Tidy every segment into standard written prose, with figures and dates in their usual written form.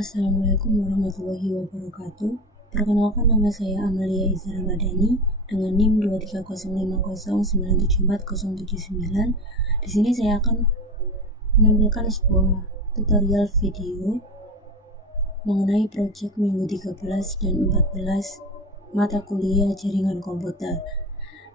Assalamualaikum warahmatullahi wabarakatuh. Perkenalkan, nama saya Amalia Iza Ramadhani dengan NIM 23050974079. Di sini saya akan menampilkan sebuah tutorial video mengenai proyek minggu 13 dan 14 mata kuliah jaringan komputer.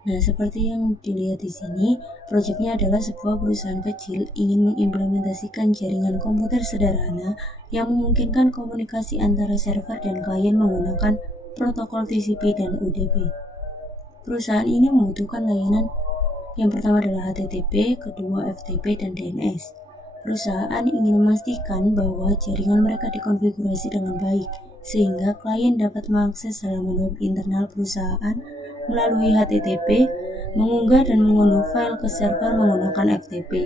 Nah, seperti yang dilihat di sini, proyeknya adalah sebuah perusahaan kecil ingin mengimplementasikan jaringan komputer sederhana yang memungkinkan komunikasi antara server dan klien menggunakan protokol TCP dan UDP. Perusahaan ini membutuhkan layanan yang pertama adalah HTTP, kedua FTP, dan DNS. Perusahaan ingin memastikan bahwa jaringan mereka dikonfigurasi dengan baik, sehingga klien dapat mengakses halaman web internal perusahaan melalui HTTP, mengunggah dan mengunduh file ke server menggunakan FTP,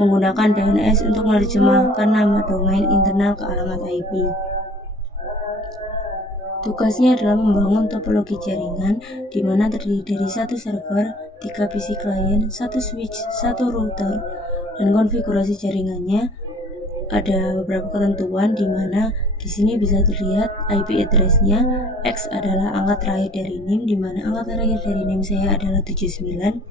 menggunakan DNS untuk menerjemahkan nama domain internal ke alamat IP. Tugasnya adalah membangun topologi jaringan di mana terdiri dari satu server, 3 PC klien, 1 switch, 1 router, dan konfigurasi jaringannya ada beberapa ketentuan di mana di sini bisa terlihat IP address-nya. X adalah angka terakhir dari NIM, di mana angka terakhir dari NIM saya adalah 79.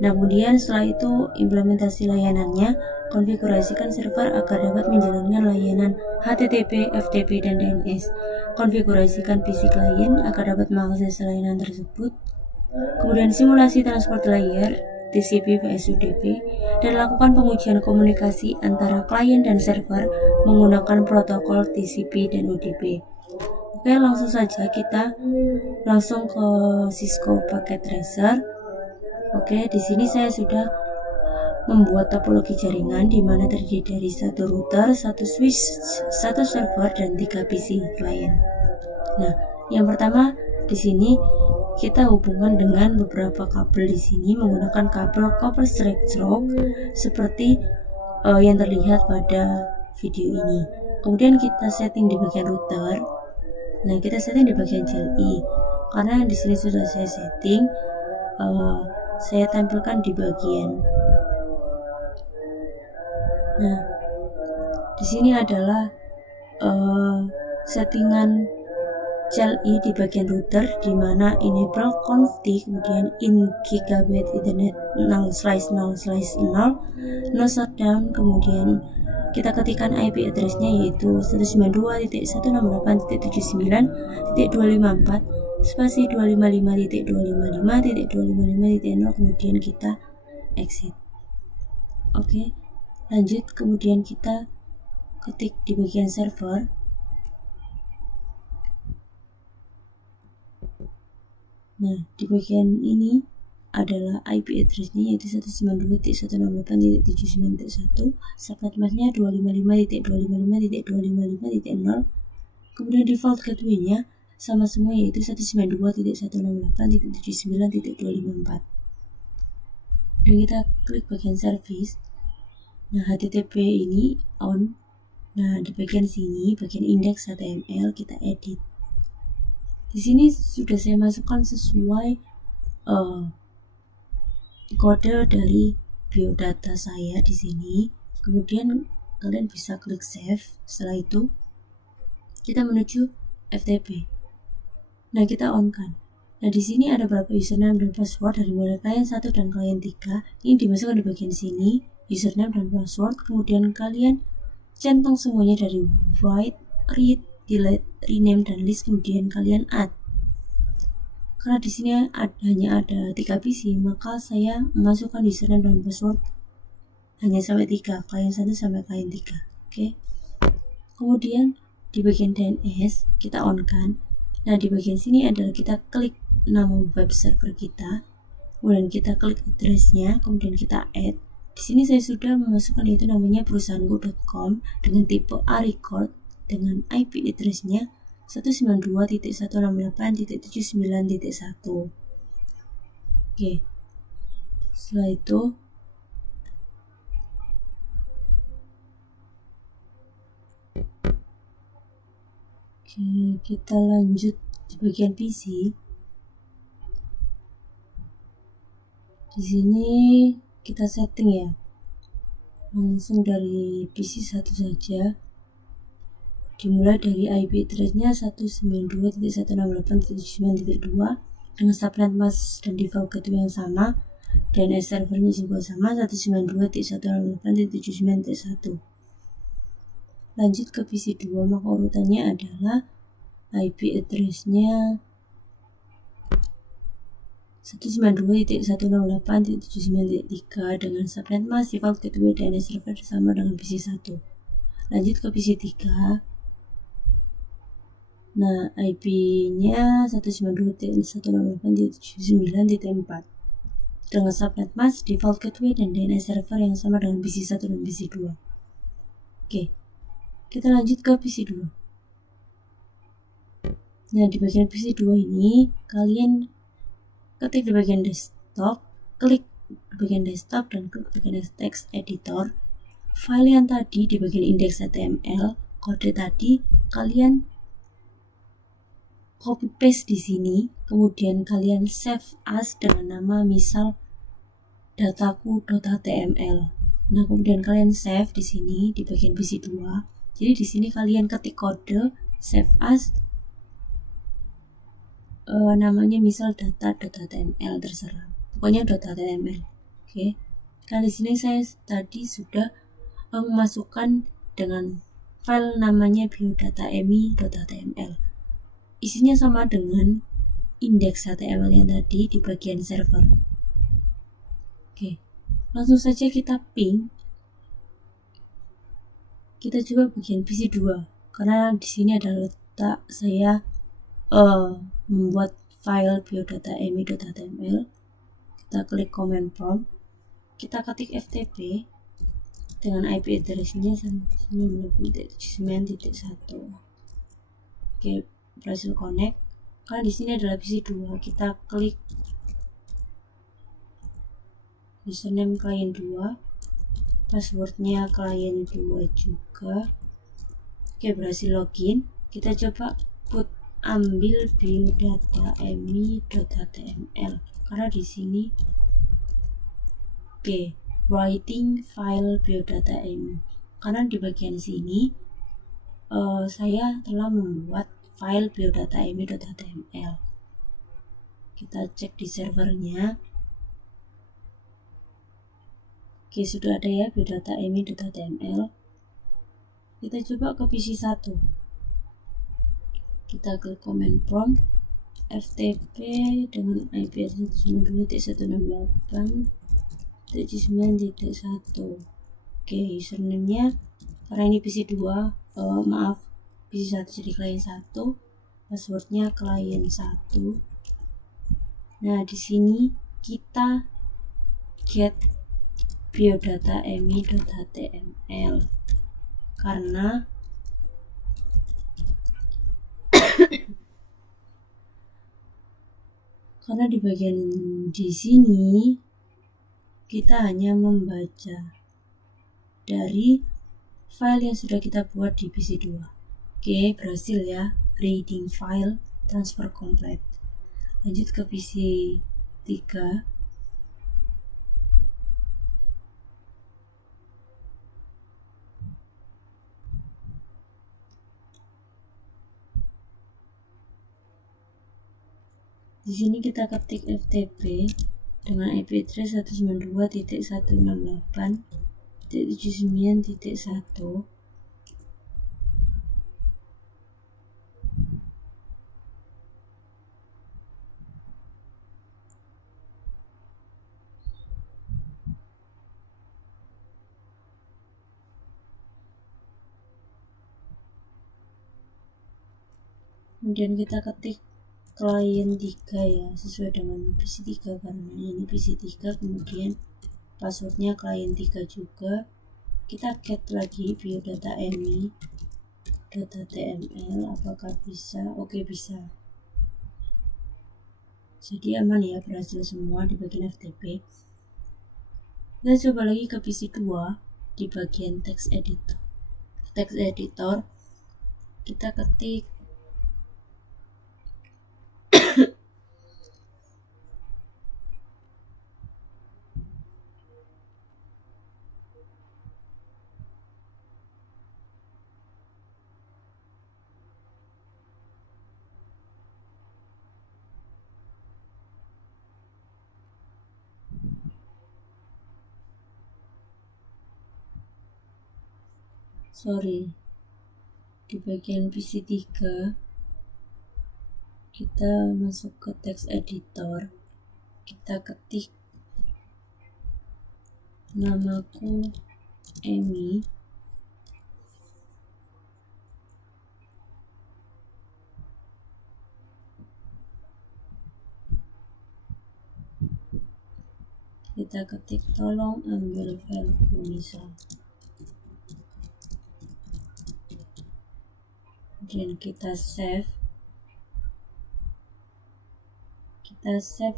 Nah, kemudian setelah itu implementasi layanannya, konfigurasikan server agar dapat menjalankan layanan HTTP, FTP, dan DNS. Konfigurasikan PC klien agar dapat mengakses layanan tersebut. Kemudian simulasi transport layer TCP vs UDP, dan lakukan pengujian komunikasi antara klien dan server menggunakan protokol TCP dan UDP. Oke, langsung saja kita langsung ke Cisco Packet Tracer. Oke, di sini saya sudah membuat topologi jaringan di mana terdiri dari satu router, satu switch, satu server, dan 3 PC klien. Nah, yang pertama di sini kita hubungkan dengan beberapa kabel di sini menggunakan kabel copper straight stroke seperti yang terlihat pada video ini. Kemudian kita setting di bagian router. Nah, kita setting di bagian CLI. Karena di sini sudah saya setting, saya tampilkan di bagian. Nah, di sini adalah settingan CLI di bagian router, di mana enable config, kemudian in gigabit ethernet 0/0/0, no shutdown, kemudian kita ketikkan IP address-nya yaitu 192.168.79.254 spasi 255.255.255.0, kemudian kita exit. Oke, lanjut, kemudian kita ketik di bagian server. Nah, di bagian ini adalah IP address-nya yaitu 192.168.79.1, subnet mask-nya 255.255.255.0, kemudian default gateway-nya sama semua yaitu 192.168.79.254. Dan kita klik bagian service. Nah, HTTP ini on. Nah, di bagian sini, bagian index HTML, kita edit. Di sini sudah saya masukkan sesuai kode dari biodata saya di sini. Kemudian kalian bisa klik save. Setelah itu kita menuju FTP. Nah, kita on kan. Nah, di sini ada beberapa username dan password dari mulai klien 1 dan klien 3. Ini dimasukkan di bagian sini, username dan password. Kemudian kalian centang semuanya dari write, read, delete, rename, dan list. Kemudian kalian add. Karena di sini hanya ada 3 PC, maka saya memasukkan username dan password hanya sampai 3, klien 1 sampai klien 3. Oke. Kemudian di bagian DNS kita on kan. Nah, di bagian sini adalah kita klik nama web server kita, kemudian kita klik address-nya, kemudian kita add. Di sini saya sudah memasukkan yaitu namanya perusahaanku.com dengan tipe A record dengan IP address-nya 192.168.79.1. Oke. Setelah itu kita lanjut di bagian PC. Di sini kita setting ya. Langsung dari PC 1 saja. dimulai dari IP address-nya 192.168.79.2 dengan subnet mask dan default gateway yang sama. DNS servernya juga sama 192.168.79.1. Lanjut ke PC 2, maka urutannya adalah IP address-nya 192.168.79.3 dengan subnet mask, default gateway, DNS server sama dengan PC 1. Lanjut ke PC 3. Nah, IP-nya 192.168.79.4 dengan subnet mask, default gateway, dan DNS server yang sama dengan PC 1 dan PC 2. Oke, kita lanjut ke PC 2. Nah, di bagian PC 2 ini, kalian ketik di bagian desktop, klik di bagian desktop dan klik di bagian text editor. File yang tadi di bagian index.html, kode tadi kalian copy paste di sini, kemudian kalian save as dengan nama misal dataku.html. Nah, kemudian kalian save di sini di bagian PC 2. Jadi di sini kalian ketik kode save as namanya misal data.html, terserah. Pokoknya .html. Oke. Nah, di sini saya tadi sudah memasukkan dengan file namanya biodata.emi.html. Isinya sama dengan index.html yang tadi di bagian server. Oke, langsung saja kita ping. Kita coba bagian PC 2 karena di sini ada letak saya membuat file biodata.emi.html. Kita klik command prompt, kita ketik FTP dengan IP address-nya 192.79.1. Oke, berhasil connect. Karena di sini adalah PC 2, kita klik username client 2, passwordnya client 2 juga. Oke, berhasil login. Kita coba ambil biodata.emi.html karena di sini writing file biodata.emi, karena di bagian sini saya telah membuat file biodata.emi.html. Kita cek di servernya. Oke, sudah ada ya biodata.emi.html. Kita coba ke PC 1. Kita klik command prompt FTP dengan IP address 192.168.79.1. Oke, username-nya karena ini PC 2, PC 1 jadi client 1, passwordnya client 1. Nah, di sini kita get biodata.emi.html karena di bagian di sini kita hanya membaca dari file yang sudah kita buat di PC 2. Oke, berhasil ya, reading file, transfer complete. Lanjut ke PC 3. Di sini kita ketik FTP dengan IP address 192.168.79.1. Kemudian kita ketik client 3 ya, sesuai dengan PC 3 karena ini PC 3, kemudian passwordnya client 3 juga. Kita get lagi biodata.emi.html, apakah bisa? Oke, bisa. Jadi aman ya, berhasil semua di bagian FTP. Kita coba lagi ke PC 2 di bagian text editor. Kita ketik di bagian PC3 kita masuk ke text editor, kita ketik namaku Emi, kita ketik tolong ambil fileku misal, kemudian kita save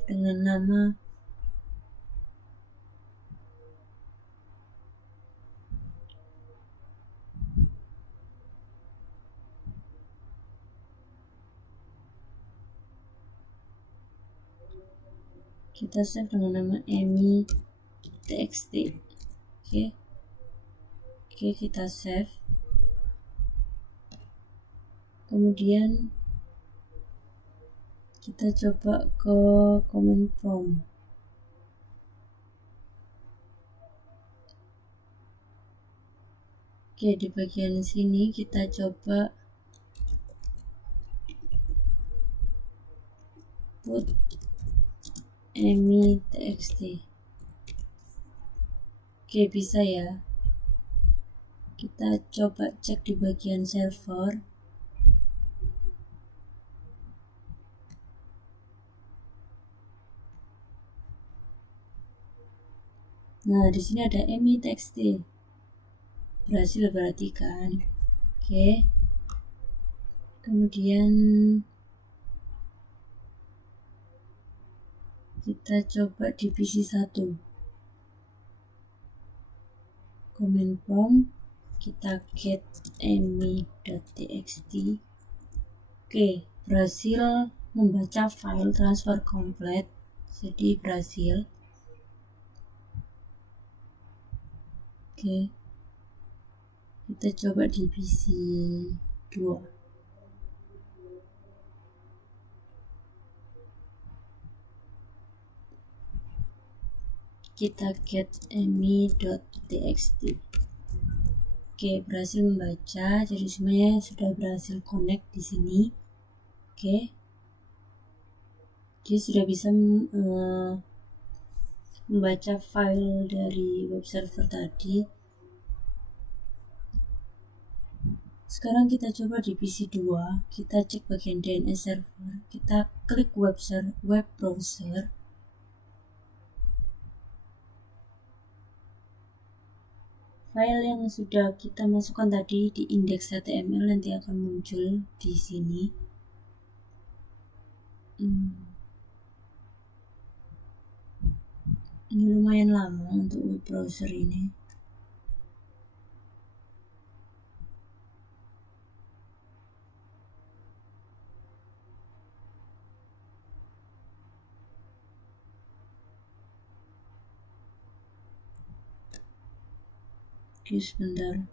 dengan nama emi.txt. Oke, kita save. Kemudian kita coba ke command prompt. Oke, di bagian sini kita coba put emi.txt. Oke, bisa ya. Kita coba cek di bagian server. Nah, di sini ada emi.txt. Berhasil berarti kan. Oke. Kemudian kita coba di PC1. Command prompt, kita get emi.txt. Oke, berhasil membaca file transfer complete. Jadi berhasil. Oke. Kita coba di PC2. Kita get emi.txt. Oke, berhasil membaca. Jadi semuanya sudah berhasil connect di sini. Oke. Dia sudah bisa membaca file dari web server tadi. Sekarang kita coba di PC2, kita cek bagian DNS server, kita klik web browser. File yang sudah kita masukkan tadi di index.html nanti akan muncul di sini. Ini lumayan lama untuk web browser ini. Oke, sebentar.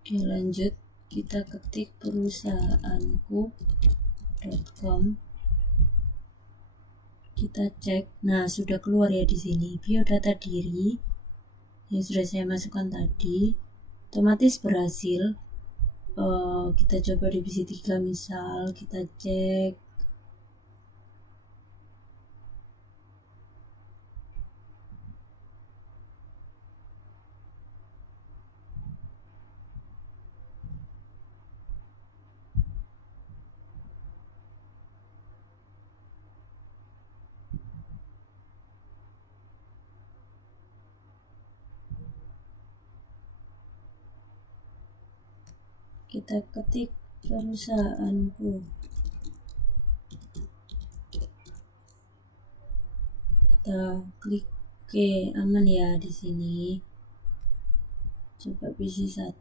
Oke, lanjut. Kita ketik perusahaanku.com. Kita cek. Nah, sudah keluar ya di sini. Biodata diri yang sudah saya masukkan tadi otomatis berhasil. Kita coba di PC3 misal, kita cek. Kita ketik perusahaanku. Kita klik oke, aman ya di sini. Coba PC1.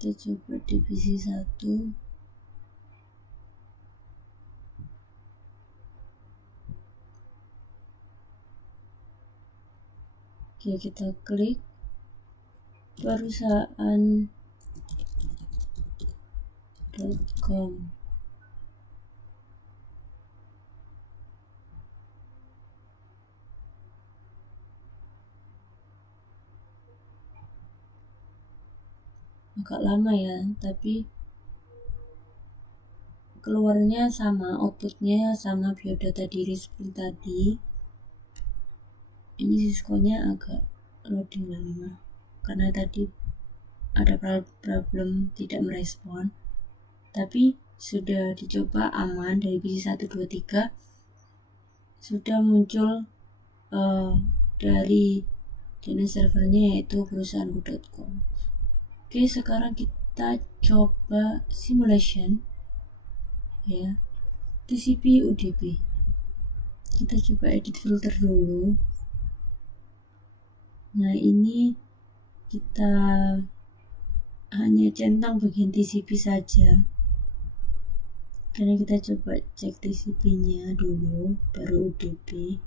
Kita coba di PC1. Oke, kita klik perusahaan.com. Agak lama ya, tapi keluarnya sama, outputnya sama biodata diri seperti tadi. Ini Cisco-nya agak loading lama karena tadi ada problem tidak merespon, tapi sudah dicoba aman. Dari PC 1, 2, 3 sudah muncul dari DNS servernya, yaitu perusahaan.com. Oke, sekarang kita coba simulation ya, TCP UDP. Kita coba edit filter dulu. Nah, ini kita hanya centang bagian TCP saja, karena kita coba cek TCP-nya dulu, baru UDP.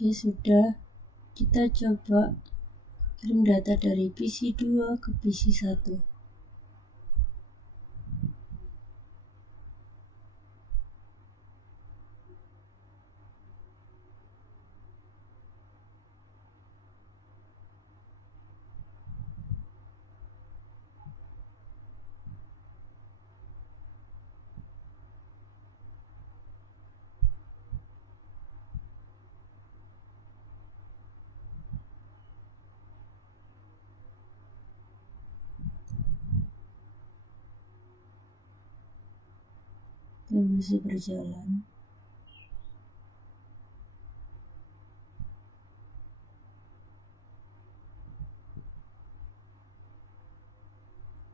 Oke, sudah. Kita coba kirim data dari PC2 ke PC1. Yang masih berjalan.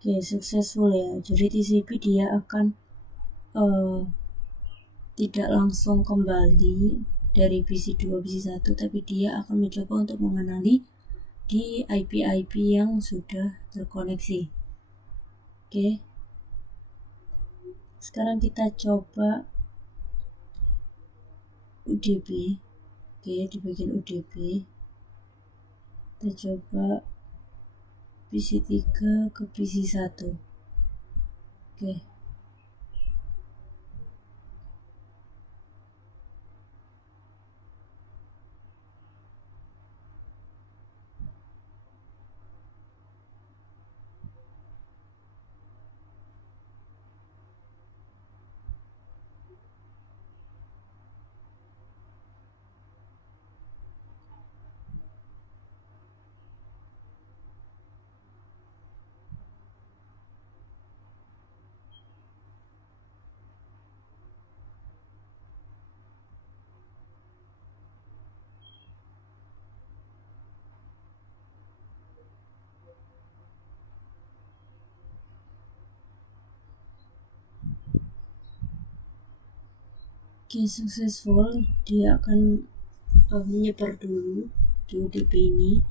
Oke, successful ya. Jadi TCP dia akan tidak langsung kembali dari PC2 PC1, tapi dia akan mencoba untuk mengenali di IP-IP yang sudah terkoneksi. Oke, sekarang kita coba UDP. Oke, di bagian UDP kita coba PC3 ke PC1. Oke, successful. Dia akan menyebar dulu di UDP ini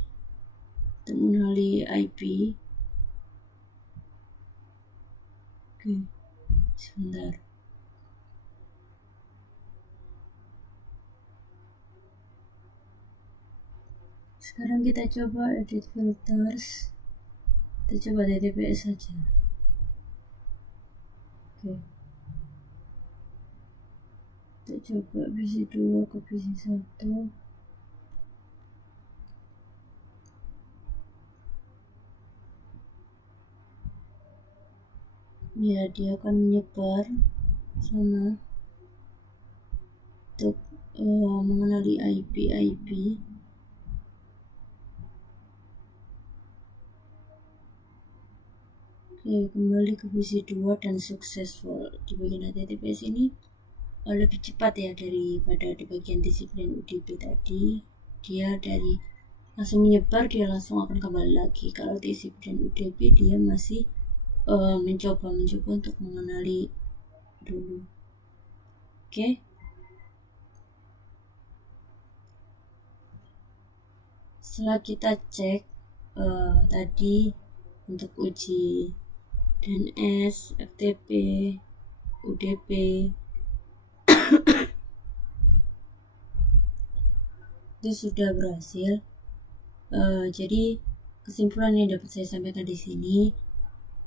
untuk mengenali IP. Oke, sebentar. Sekarang kita coba edit filters. Kita coba TTPS saja. Oke, kita coba PC2 ke PC1. Ya, dia akan menyebar sana untuk mengenali IP. Oke, kembali ke visi 2 dan successful. Di bagian HTTPS ini lebih cepat ya daripada di bagian disiplin UDP tadi. Dia dari langsung menyebar, dia langsung akan kembali lagi. Kalau disiplin UDP dia masih mencoba untuk mengenali dulu. Oke. Setelah kita cek tadi untuk uji DNS, FTP, UDP, itu sudah berhasil. Jadi kesimpulan yang dapat saya sampaikan di sini,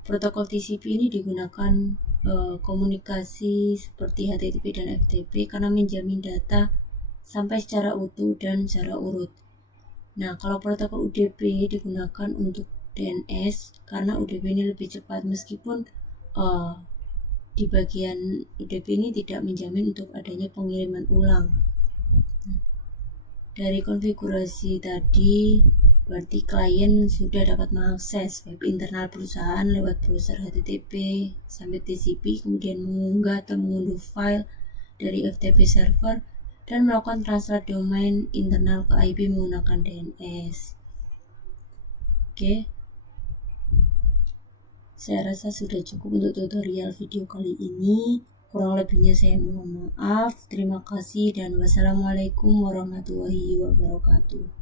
protokol TCP ini digunakan komunikasi seperti HTTP dan FTP karena menjamin data sampai secara utuh dan secara urut. Nah, kalau protokol UDP digunakan untuk DNS karena UDP ini lebih cepat meskipun di bagian UDP ini tidak menjamin untuk adanya pengiriman ulang. Dari konfigurasi tadi, berarti klien sudah dapat mengakses web internal perusahaan lewat browser HTTP sampai TCP, kemudian mengunggah atau mengunduh file dari FTP server dan melakukan transfer domain internal ke IP menggunakan DNS. Oke. Saya rasa sudah cukup untuk tutorial video kali ini. Kurang lebihnya saya mohon maaf. Terima kasih dan wassalamualaikum warahmatullahi wabarakatuh.